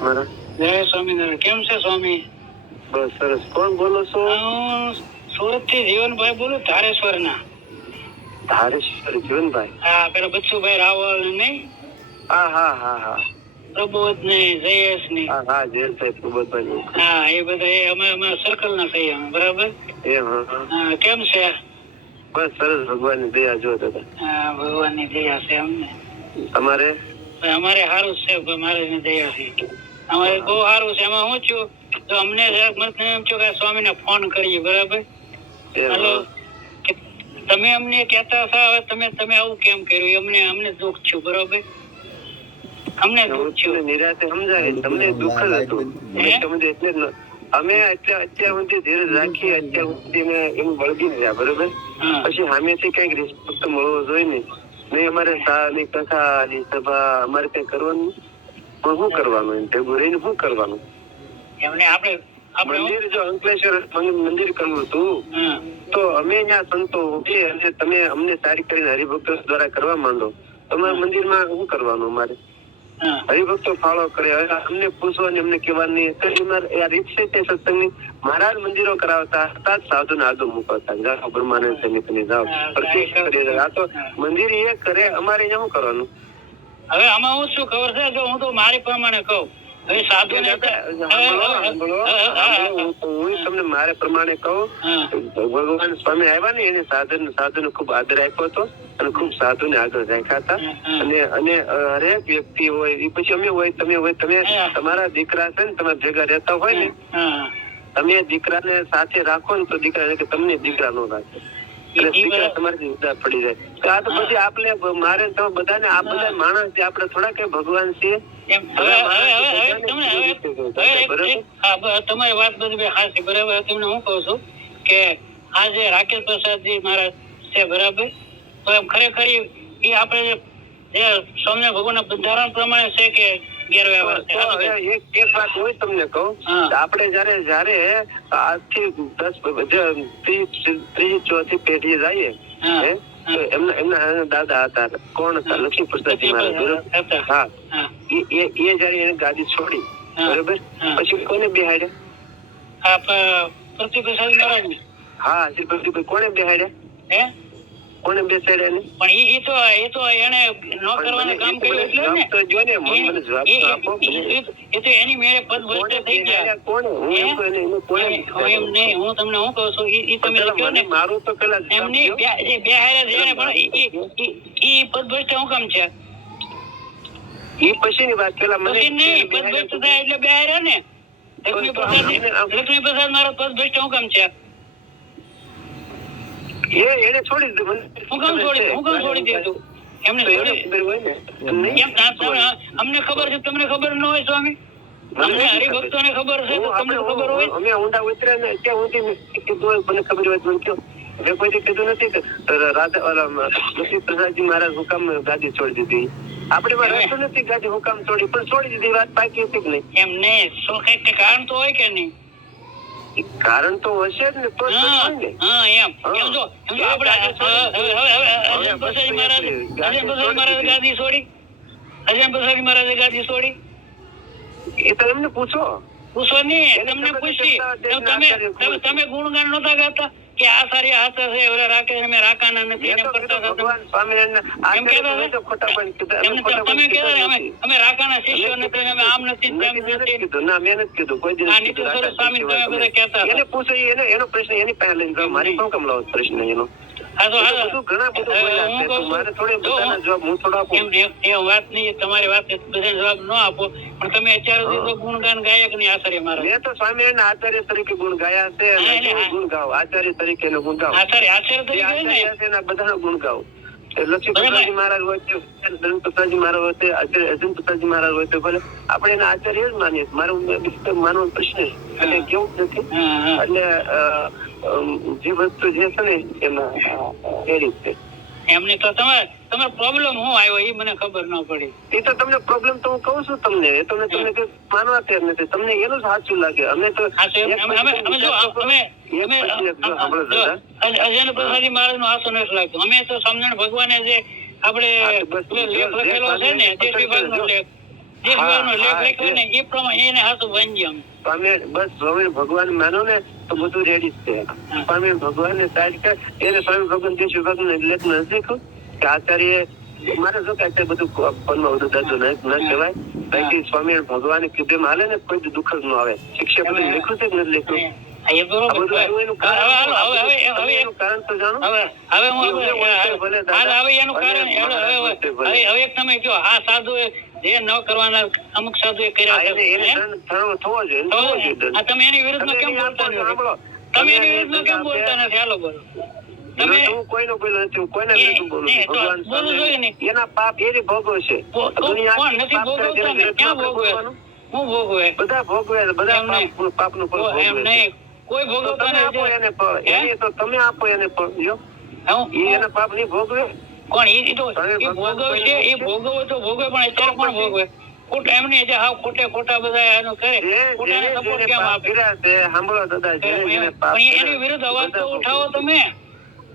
મારા જય સ્વામિનારાયણ. કેમ છે સ્વામી? બસ સરસ. કોણ બોલો છો? હું સુરત થી જીવનભાઈ બોલું, ધારેશ્વર ના. ધારેશ્વર જીવનભાઈ? હા, પેલા બચ્ચુભાઈ રાવળ નહીં, હા હા હા હા. પ્રબોધ ને જયેશ ને. હા હા, જયેશભાઈ પ્રબોધભાઈ. હા, એ બધા અમે સર્કલ ના થઈએ અમે, બરાબર. હા, કેમ છે? બસ સરસ, ભગવાન ની દયા જો દાદા. હા, ભગવાન ની દયા છે અમને. તમારે? અમારે સારું છે, મારે દયા છે. અમારે બહુ સારું છે. એમાં શું થયું, તો અમને જરાક મને એમ થયું કે સ્વામી ને ફોન કરીએ, બરાબર. હેલો, તમે અમને કહેતા હતા, હવે તમે આવું કેમ કર્યું, અમને દુઃખ થયું, બરોબર. અમને દુઃખ થયું. નિરાતે સમજાય, તમને દુઃખ જ હતું. એટલે અમે અત્યાર સુધી ધીરજ રાખી, અત્યાર સુધી એમ વળગી રહ્યા, બરોબર. પછી સામેથી કઈક રિસ્પોન્સ તો મળવો જોઈએ ને. નહીં, અમારે શાળાની કથા ની સભા અમારે કઈ કરવાનું, પણ શું કરવાનું, એમ ભેગું રહીને શું કરવાનું. એમને આપણે મંદિર જો અંકલેશ્વર મંદિર કરવું હતું, તો અમે ત્યાં સંતો અને તમે અમને સારી કરીને હરિભક્તો દ્વારા કરવા માંડો. તમારા મંદિરમાં શું કરવાનું? અમારે હરિભક્તો ફાળો કરે, અમને પૂછવાની, અમને કહેવાની રીત છે તે સત્સંગની. મહારાજ મંદિરો કરાવતા હતા, સાધુ ને આગળ મૂકતા, જાઓ બ્રહ્માનંદ સમિતિની જાઓ, આ તો મંદિર એ કરે, અમારે અહીંયા શું કરવાનું? હવે આમાં શું ખબર છે, જો હું તો મારી પ્રમાણે કહું, હવે સાધુ ને હું તમને મારે પ્રમાણે કહું, ભગવાન સ્વામી આવ્યા ને એને સાધુ ને ખુબ આદર આપ્યો હતો અને ખુબ સાધુ ને આગળ રાખ્યા હતા. અને હરેક વ્યક્તિ હોય, એ પછી અમે હોય, તમે હોય, તમે તમારા દીકરા છે ને, તમે ભેગા રહેતા હોય ને, તમે દીકરાને સાથે રાખો ને, તો દીકરા તમને દીકરા નો રાખે, દીકરા તમારી જુદા પડી જાય. આ તો બધી આપણે મારે તમે બધાને, આ બધા માણસ છે, આપણે થોડા કઈ ભગવાન છીએ. તમારી વાત બધી હાચી, બરાબર. તમને હું કહું છું કે આજે રાકેશ પ્રસાદજી મહારાજ છે, બરાબર. તો એમ ખરેખર એ આપણે જે સ્વામી ભગવાન બંધારણ પ્રમાણે છે કે ગેરવ્યવહાર છે? એક વાત હોય તમને કહું, આપણે જયારે આજથી 30-34 પેઢી જઈએ, એમના દાદા હતા, કોણ હતા? લક્ષ્મી પ્રસાદજી મહારાજ. હા, એ જયારે એને ગાદી છોડી, બરોબર, પછી કોને બેહાડ્યા? પ્રતિપ્રસાદ મહારાજ. હા, શ્રી પ્રતિભાઈ કોને બેહાડ્યા? કોને બેસાડ્યા ને? પણ એ તો એને ન કરવાનું કામ કર્યું એટલે ને. તો જો ને મને જવાબ આપો. એ તો એની મેળે પદ ભ્રષ્ટ થઈ ગયા. કોણે? હું એમ કહું નહીં, હું તમને હું કહું છું, એ તમે કહો ને. મારું તો પેલા એમની બે હારે છે ને, પણ એ પદ ભ્રષ્ટ શું કામ છે? એ પછીની વાત, પેલા મને નહીં, પદ ભ્રષ્ટ થાય એટલે બે હારે ને. લક્ષ્મી પ્રસાદ મારો પદ ભ્રષ્ટ શું કામ છે? એને છોડી દીધું. હું કામ છોડી દીધું? એમને અમને ખબર છે, તમને ખબર ન હોય સ્વામી? અમને હરિભક્તો ને ખબર છે, તો તમને ખબર હોય. અમે ઊંડા ઉતર્યા ને ત્યાં સુધી કીધું, મને ખબર હોય મને કયો. મેં કોઈથી કીધું નથી કે લક્ષ્મી પ્રસાદજી મહારાજ હુકામ ગાદી છોડી દીધી. આપણે રસ્તો નથી ગાદી હુકામ છોડી, પણ છોડી દીધી. વાત બાકી હતી કે નહીં? એમ નહીં, શું કઈક કારણ તો હોય કે નહીં? કારણ તો હશે જ ને, તો એમ જો આપણે અજન પ્રસાદ મહારાજ ગાદી છોડી, અજન પ્રસાદ મહારાજે ગાદી છોડી. એ તો એમને પૂછો નહીં, તમને પૂછી. તમે ગુણગાન નહોતા ગાતા કે આ સારી હાથા છે, ઓલા રાકે અમે રાકાના નથી, એમ કરતા હતા. ભગવાન સ્વામિનારાયણ એમ કહેતા તમે કહેતા અમે રાકાના શિષ્યો નથી, અમે આમ નથી, ના મેં નથી કીધું કોઈ દિવસ. સ્વામી તમે બધા કહેતા એને પૂછો, એનો પ્રશ્ન એની પાસે લઈને જાઓ. મારી શું કામ લાવો પ્રશ્ન એનો? તમારી વાત બધા જવાબ ન આપો, પણ તમે અત્યાર સુધી તો ગુણગાન ગાયક ની આચાર્ય મારા. મેં તો સ્વામિનારાયણ આચાર્ય તરીકે ગુણ ગાયા છે. ગુણ ગાઓ, આચાર્ય તરીકે નો ગુણ ગાઓ. આચાર્ય તરીકે બધાનો ગુણ ગાઓ. લક્ષ્મી પ્રસાદજી મહારાજ હોય છે, ધન પ્રસાદજી મહારાજ હોય છે, અર્જુન પ્રસાદજી મહારાજ હોય છે, ભલે આપણે એના આચાર્ય જ માનીએ. મારું માનવાનો પ્રશ્ન એટલે કેવું નથી. એટલે જે વસ્તુ જે છે ને એમાં એ રીતે એમને તો તમારો પ્રોબ્લેમ શું આવ્યો એ મને ખબર ન પડી. એ તો તમને પ્રોબ્લેમ તો હું કહું છું તમને, એ તમને કઈ માનવા તૈયાર નથી. તમને એનું સાચું લાગે. અમે તો અજય પ્રસાદજી મહારાજ નો આસો નથી લાગતો. અમે તો સ્વામિનારાયણ ભગવાને જે આપણે લેખ લખેલો છે ને, દેશ વિભાગ નો લેખ, જે વિભાગનો લેખ લખ્યો ને એ પ્રમાણે એને હાથું બાંધીએ અમે. તમે બસ સ્વામી ભગવાન માનો ને તો બધું રેડી છે. સ્વામી ભગવાન ને સાઈડ કર એને સ્વામી ભગવાન દેશ વિભાગ નો લેખ નથી કે આચાર્ય મારે શું કે બધું ફોનમાં બધું થતું ન કહેવાય. બાકી સ્વામી ભગવાન કીધું હાલે ને કોઈ દુઃખ જ ન આવે. શિક્ષક લખ્યું છે કે નથી લખ્યું? તમે કયો આ સાધુ જે ન કરવાના અમુક સાધુ એ કર્યા તમે એની વિરુદ્ધમાં કેમ બોલતા નથી? તમે એની વિરુદ્ધમાં કેમ બોલતા નથી? હાલો બોલો. તમે કોઈનો કોઈ નથી, કોઈના વિરુદ્ધ બોલું છું. એના પાપ એની ભોગવશે. કોણ નથી ભોગવતા ને? ક્યાં ભોગવે? હું ભોગવે? બધા ભોગવે. બધા પાપનું ફળ ભોગવે. એમ નહીં, કોઈ ભોગવતા નથી. એને ફળ એને તો તમે આપો એને ફળ. જો એના પાપ નહીં ભોગવે. કોણ? એ તો ભોગવશે. એ ભોગવો તો ભોગવે, પણ અત્યારે કોણ ભોગવે? ખોટા એમ નહીં, હાવ ખોટા બધા એનું કરે. ખોટાને સપોર્ટ કેમ આપે? સાંભળો દાદા, એની વિરુદ્ધ અવાજ તો ઉઠાવો તમે.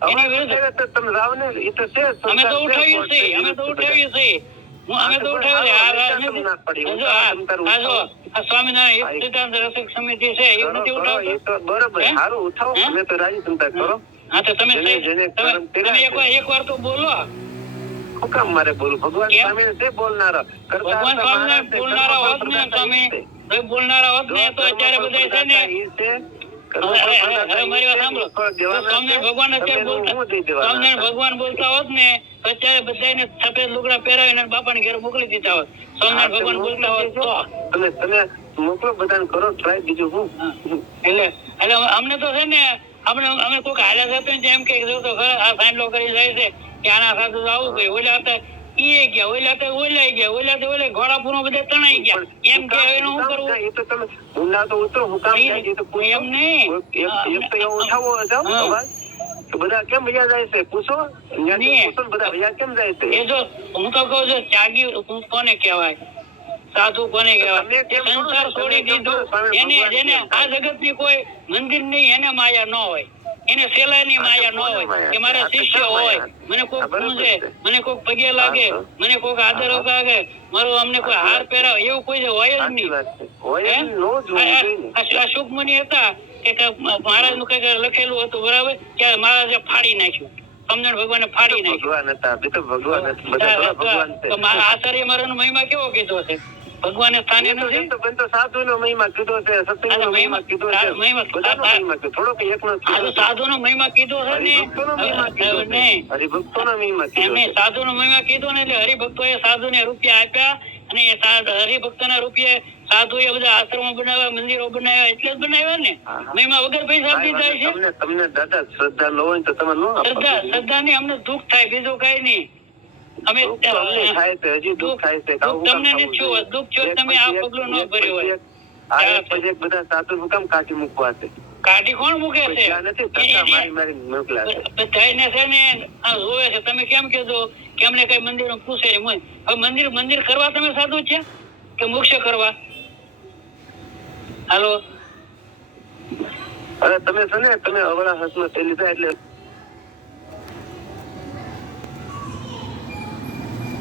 એની વિરુદ્ધ તમે રાવ ને એ તો છે. અમે તો ઉઠાવીએ છીએ. અમે તો ઉઠાવીએ છીએ. સ્વામિનારાયણ સિદ્ધાંત રસિક સમિતિ છે એ નથી ઉઠાવતો. બરોબર, સારું ઉઠાવો. તમે તો રાજી ચિંતા કરો. હા તો તમે એક વાર તો બોલો. શું કામ મારે બોલું? ભગવાન સ્વામી છે બોલનારા. ભગવાન સ્વામિનારાયણ બોલનારા હોત ને તમે બોલનારા હોત ને તો અત્યારે બધા છે ને. હવે મારી વાત સાંભળો. સ્વામિનારાયણ ભગવાન અત્યારે સ્વામિનારાયણ ભગવાન બોલતા હોત ને તો અત્યારે બધાને સફેદ લુગડા પહેરાવીને બાપાને ઘેર મોકલી દીધા હોત. સ્વામિનારાયણ ભગવાન બોલતા હોત તો તમે મોકલો બધાને કરો ટ્રાય. બીજું શું? એટલે અમને તો છે ને અમે કોઈક હાલ્યા જતો એમ કે તો આ સાંડલો કરી જાય છે કે આના સાથે આવું ગયું. ઓલા હતા ઈ ગયા, ઓલા તો ઓલા ગયા, ઓલા તો ઓલા ઘોડાપુર બધા તણાઈ ગયા. એમ કે એનું શું કરવું? એ તો તમે ઊંડા તો ઉતરો. હું કામ જાય એ તો એમ નહીં. ઉઠાવો તો બધા કેમ ભૈયા જાય છે? પૂછો. બધા ભૈયા કેમ જાય છે? એ જો હું તો કહું છું ત્યાગી કોને કહેવાય? સાધુ કોને કહેવાય? સંસાર છોડી દીધું એને, જેને આ જગત ની કોઈ મંદિર નહીં, એને માયા ન હોય. એને સેલાની માયા ન હોય કે મારા શિષ્ય હોય, મને કોઈક પૂજે, મને કોઈક પગે લાગે, મને કોઈક આદર લાગે, મારું અમને કોઈ હાર પહેરાવે, એવું કોઈ હોય જ નહીં. આ સુખમની હતા કે મહારાજ નું કઈક લખેલું હતું બરાબર, કે મહારાજે ફાડી નાખ્યું. સમજણ ભગવાને ફાડી નાખ્યું. આચાર્ય મારા નો મહિમા કેવો કીધો છે? ભગવાન સ્થાને નથી. સાધુ નો મહિમા કીધો છે, સત્સંગ નો મહિમા કીધો છે, થોડોક એકનો સાધુ નો મહિમા કીધો છે ને, હરિભક્તો નો મહિમા કીધો. સાધુ નો મહિમા કીધો ને એટલે હરિભક્તો એ સાધુ ને રૂપિયા આપ્યા અને એ હરિભક્તો ના રૂપિયા સાધુ એ બધા આશ્રમો બનાવ્યા, મંદિરો બનાવ્યા, એટલે જ બનાવ્યા ને. મહિમા વગર પૈસા જાય છે. તમને દાદા શ્રદ્ધા ન હોય તો તમે શ્રદ્ધા ની અમને દુઃખ થાય, બીજું કઈ નહીં. અમે તમને નથી છું દુઃખ છું, તમે આ પગલું ન ભર્યું હોય. પછી બધા સાધુ નું કામ કાઢી મૂકવા છે. કાઢી કોણ મૂકે છે? બધાને છે ને જોવે છે. તમે કેમ કીધું કે અમને કઈ મંદિર નું પૂછે? હવે મંદિર કરવા તમે સાધુ છે કે મોક્ષ કરવા? હાલો, હવે તમે છે ને તમે અવળા હસમાં થઈ લીધા એટલે